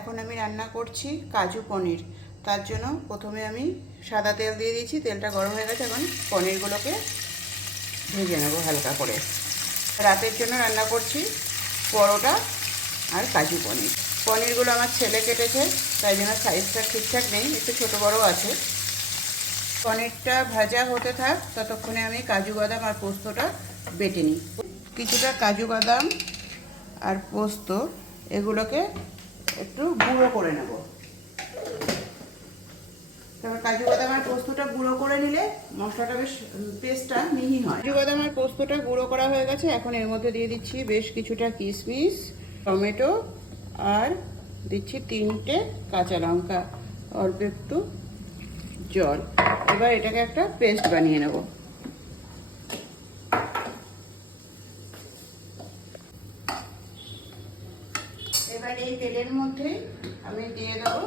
এখন আমি রান্না করছি কাজু পনির। তার জন্য প্রথমে আমি সাদা তেল দিয়ে দিয়েছি, তেলটা গরম হয়ে গেছে। এখন পনিরগুলোকে ভেজে নেবো হালকা করে। রাতের জন্য রান্না করছি পরোটা আর কাজু পনির। পনিরগুলো আমার ছেলে কেটেছে, তাই জন্য সাইজটা ঠিকঠাক নেই, একটু ছোটো বড়ো আছে। পনিরটা ভাজা হতে থাক, ততক্ষণে আমি কাজু বাদাম আর পোস্তটা বেটে নিই। কিছুটা কাজু বাদাম আর পোস্ত এগুলোকে একটু গুঁড়ো করে নেব। তারপর কাজু বাদাম আর পোস্তটা গুঁড়ো করে নিলে মশলাটা বেশ পেস্টটা মিহি হয়। কাজু বাদাম আর পোস্তটা গুঁড়ো করা হয়ে গেছে। এখন এর মধ্যে দিয়ে দিচ্ছি বেশ কিছুটা কিশমিশ, টমেটো আর দিচ্ছি 3টে কাঁচা লঙ্কা, অল্প একটু জল। এবার এটাকে একটা পেস্ট বানিয়ে নেব। এবার এই তেলের মধ্যে আমি দিয়ে দেবো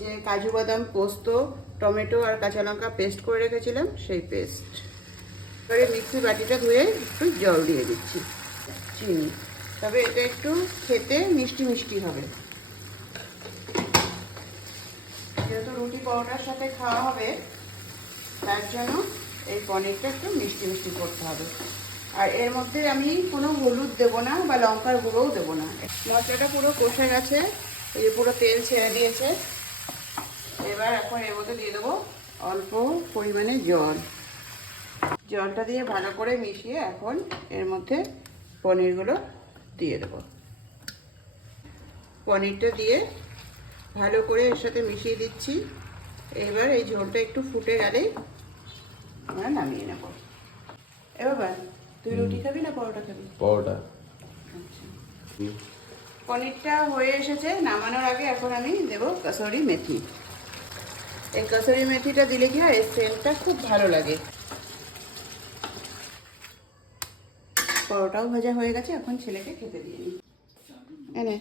যে কাজু বাদাম, পোস্ত, টমেটো আর কাঁচা লঙ্কা পেস্ট করে রেখেছিলাম, সেই পেস্ট। এবারে মিক্সি বাটিটা ধুয়ে একটু জল দিয়ে দিচ্ছি, চিনি। তবে এটা একটু খেতে মিষ্টি মিষ্টি হবে, যেহেতু রুটি পরোটার সাথে খাওয়া হবে, তার জন্য এই পনিরটা একটু মিষ্টি মিষ্টি করতে হবে। আর এর মধ্যে আমি কোনো হলুদ দেবো না বা লঙ্কার গুঁড়োও দেবো না। মশলাটা পুরো কষে গেছে, এই পুরো তেল ছেড়ে দিয়েছে। এবার এখন এর মধ্যে দিয়ে দেবো অল্প পরিমাণে জল। জলটা দিয়ে ভালো করে মিশিয়ে এখন এর মধ্যে পনিরগুলো দিয়ে দেবো। পনিরটা দিয়ে ভালো করে এর সাথে মিশিয়ে দিচ্ছি। এবার এই ঝোলটা একটু ফুটে গেলেই আমরা নামিয়ে নেব। এবার তুই রুটি খাবি না পরোটা খাবি? পরোটা। আচ্ছা, পনিরটা হয়ে এসেছে। নামানোর আগে এখন আমি দেবো কসুরি মেথি। এই কসুরি মেথিটা দিলে কি হয়, এর সেন্টটা খুব ভালো লাগে। পরোটাও ভাজা হয়ে গেছে, এখন ছেলেকে খেতে দিয়ে নিই। এনে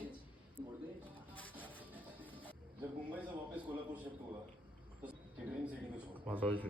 ভালো হয়েছে।